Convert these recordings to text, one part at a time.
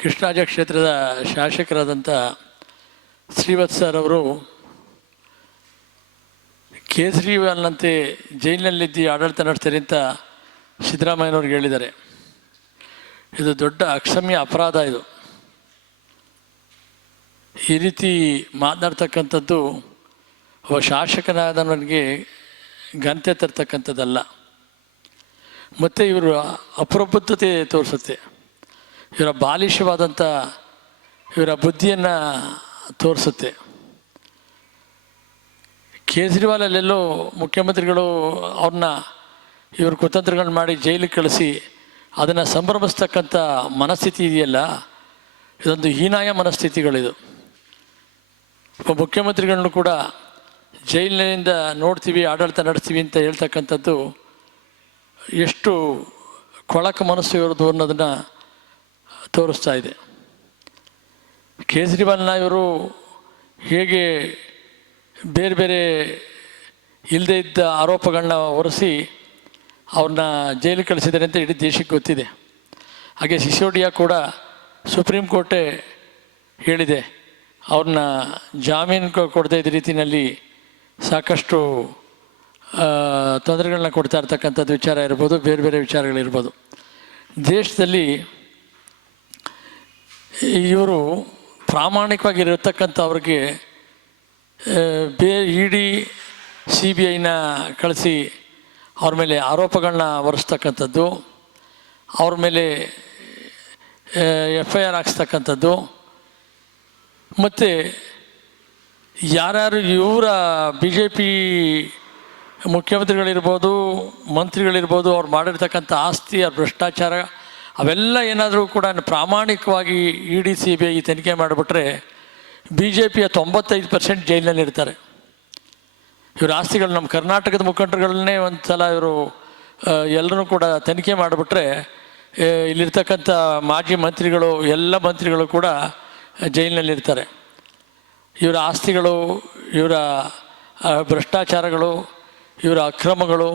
ಕೃಷ್ಣರಾಜ ಕ್ಷೇತ್ರದ ಶಾಸಕರಾದಂಥ ಶ್ರೀವತ್ಸರವರು ಕೇಜ್ರಿವಾಲ್ನಂತೆ ಜೈಲಿನಲ್ಲಿದ್ದು ಆಡಳಿತ ನಡೆಸ್ತಾರೆ ಅಂತ ಸಿದ್ದರಾಮಯ್ಯನವ್ರಿಗೆ ಹೇಳಿದ್ದಾರೆ. ಇದು ದೊಡ್ಡ ಅಕ್ಷಮ್ಯ ಅಪರಾಧ. ಇದು ಈ ರೀತಿ ಮಾತನಾಡ್ತಕ್ಕಂಥದ್ದು ಒಬ್ಬ ಶಾಸಕನಾದವನಿಗೆ ಘನತೆ ತರ್ತಕ್ಕಂಥದ್ದಲ್ಲ. ಮತ್ತು ಇವರು ಅಪ್ರಬುದ್ಧತೆ ತೋರಿಸುತ್ತೆ. ಇವರ ಬಾಲಿಶವಾದಂಥ ಇವರ ಬುದ್ಧಿಯನ್ನು ತೋರಿಸುತ್ತೆ. ಕೇಜ್ರಿವಾಲಲ್ಲೆಲ್ಲೋ ಮುಖ್ಯಮಂತ್ರಿಗಳು ಅವ್ರನ್ನ ಇವರು ಕುತಂತ್ರಗಳನ್ನ ಮಾಡಿ ಜೈಲಿಗೆ ಕಳಿಸಿ ಅದನ್ನು ಸಂಭ್ರಮಿಸ್ತಕ್ಕಂಥ ಮನಸ್ಥಿತಿ ಇದೆಯಲ್ಲ, ಇದೊಂದು ಹೀನಾಯ ಮನಸ್ಥಿತಿಗಳಿದು. ಮುಖ್ಯಮಂತ್ರಿಗಳನ್ನು ಕೂಡ ಜೈಲಿನಿಂದ ನೋಡ್ತೀವಿ, ಆಡಳಿತ ನಡೆಸ್ತೀವಿ ಅಂತ ಹೇಳ್ತಕ್ಕಂಥದ್ದು ಎಷ್ಟು ಕೊಳಕು ಮನಸ್ಸು ಇರೋದು ಅನ್ನೋದನ್ನು ತೋರಿಸ್ತಾ ಇದೆ. ಕೇಜ್ರಿವಾಲ್ನ ಇವರು ಹೇಗೆ ಬೇರೆ ಬೇರೆ ಇಲ್ಲದೇ ಇದ್ದ ಆರೋಪಗಳನ್ನ ಹೊರಿಸಿ ಅವ್ರನ್ನ ಜೈಲಿಗೆ ಕಳಿಸಿದ್ದಾರೆ ಅಂತ ಇಡೀ ದೇಶಕ್ಕೆ ಗೊತ್ತಿದೆ. ಹಾಗೆ ಸಿಸೋಡಿಯಾ ಕೂಡ ಸುಪ್ರೀಂ ಕೋರ್ಟೇ ಹೇಳಿದೆ, ಅವ್ರನ್ನ ಜಾಮೀನು ಕೊಡದೇ ಇದ್ದ ರೀತಿಯಲ್ಲಿ ಸಾಕಷ್ಟು ತೊಂದರೆಗಳನ್ನ ಕೊಡ್ತಾ ಇರ್ತಕ್ಕಂಥದ್ದು ವಿಚಾರ ಇರ್ಬೋದು, ಬೇರೆ ಬೇರೆ ವಿಚಾರಗಳಿರ್ಬೋದು. ದೇಶದಲ್ಲಿ ಇವರು ಪ್ರಾಮಾಣಿಕವಾಗಿರತಕ್ಕಂಥವ್ರಿಗೆ ಇಡಿ CBIನ ಕಳಿಸಿ ಅವ್ರ ಮೇಲೆ ಆರೋಪಗಳನ್ನ ಹೊರಿಸ್ತಕ್ಕಂಥದ್ದು, ಅವ್ರ ಮೇಲೆ FIR ಹಾಕ್ಸ್ತಕ್ಕಂಥದ್ದು, ಮತ್ತು ಯಾರ್ಯಾರು ಇವರ BJP ಮುಖ್ಯಮಂತ್ರಿಗಳಿರ್ಬೋದು, ಮಂತ್ರಿಗಳಿರ್ಬೋದು, ಅವ್ರು ಮಾಡಿರ್ತಕ್ಕಂಥ ಆಸ್ತಿ, ಅವ್ರ ಭ್ರಷ್ಟಾಚಾರ ಅವೆಲ್ಲ ಏನಾದರೂ ಕೂಡ ಪ್ರಾಮಾಣಿಕವಾಗಿ ಇಡಿ CBI ತನಿಖೆ ಮಾಡಿಬಿಟ್ರೆ BJPಯ 95% ಜೈಲಿನಲ್ಲಿರ್ತಾರೆ. ಇವ್ರ ಆಸ್ತಿಗಳು ನಮ್ಮ ಕರ್ನಾಟಕದ ಮುಖಂಡರುಗಳನ್ನೇ ಒಂದು ಸಲ ಇವರು ಎಲ್ಲರೂ ಕೂಡ ತನಿಖೆ ಮಾಡಿಬಿಟ್ರೆ ಇಲ್ಲಿರ್ತಕ್ಕಂಥ ಮಾಜಿ ಮಂತ್ರಿಗಳು ಎಲ್ಲ ಮಂತ್ರಿಗಳು ಕೂಡ ಜೈಲಿನಲ್ಲಿರ್ತಾರೆ. ಇವರ ಆಸ್ತಿಗಳು, ಇವರ ಭ್ರಷ್ಟಾಚಾರಗಳು, ಇವರ ಅಕ್ರಮಗಳು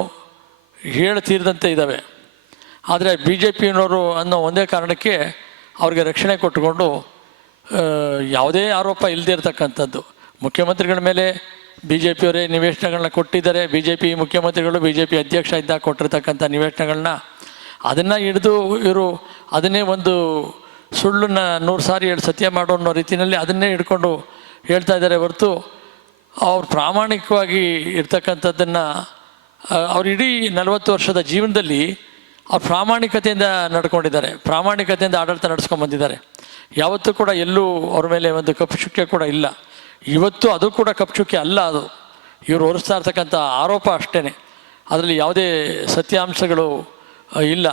ಹೇಳ್ತೀರದಂತೆ ಇದ್ದಾವೆ. ಆದರೆ BJPನವರು ಅನ್ನೋ ಒಂದೇ ಕಾರಣಕ್ಕೆ ಅವ್ರಿಗೆ ರಕ್ಷಣೆ ಕೊಟ್ಟುಕೊಂಡು ಯಾವುದೇ ಆರೋಪ ಇಲ್ಲದೇ ಇರತಕ್ಕಂಥದ್ದು. ಮುಖ್ಯಮಂತ್ರಿಗಳ ಮೇಲೆ BJPಯವರೇ ನಿವೇಶನಗಳನ್ನ ಕೊಟ್ಟಿದ್ದಾರೆ. BJP ಮುಖ್ಯಮಂತ್ರಿಗಳು BJP ಅಧ್ಯಕ್ಷ ಇದ್ದಾಗ ಕೊಟ್ಟಿರ್ತಕ್ಕಂಥ ನಿವೇಶನಗಳನ್ನ ಅದನ್ನು ಹಿಡಿದು ಇವರು ಅದನ್ನೇ ಒಂದು ಸುಳ್ಳನ್ನ 100 ಸಾರಿ ಸತ್ಯ ಮಾಡೋ ಅನ್ನೋ ರೀತಿಯಲ್ಲಿ ಅದನ್ನೇ ಹಿಡ್ಕೊಂಡು ಹೇಳ್ತಾ ಇದ್ದಾರೆ ಹೊರತು ಅವ್ರು ಪ್ರಾಮಾಣಿಕವಾಗಿ ಇರ್ತಕ್ಕಂಥದ್ದನ್ನು ಅವ್ರು ಇಡೀ 40 ವರ್ಷದ ಜೀವನದಲ್ಲಿ ಅವ್ರು ಪ್ರಾಮಾಣಿಕತೆಯಿಂದ ನಡ್ಕೊಂಡಿದ್ದಾರೆ, ಪ್ರಾಮಾಣಿಕತೆಯಿಂದ ಆಡಳಿತ ನಡೆಸ್ಕೊಂಡ್ಬಂದಿದ್ದಾರೆ. ಯಾವತ್ತೂ ಕೂಡ ಎಲ್ಲೂ ಅವ್ರ ಮೇಲೆ ಒಂದು ಕಪ್ಪು ಚುಕ್ಕೆ ಕೂಡ ಇಲ್ಲ. ಇವತ್ತು ಅದು ಕೂಡ ಕಪ್ಪು ಚುಕ್ಕೆ ಅಲ್ಲ, ಅದು ಇವರು ಹೊರಿಸ್ತಾ ಇರ್ತಕ್ಕಂಥ ಆರೋಪ ಅಷ್ಟೇ. ಅದರಲ್ಲಿ ಯಾವುದೇ ಸತ್ಯಾಂಶಗಳು ಇಲ್ಲ.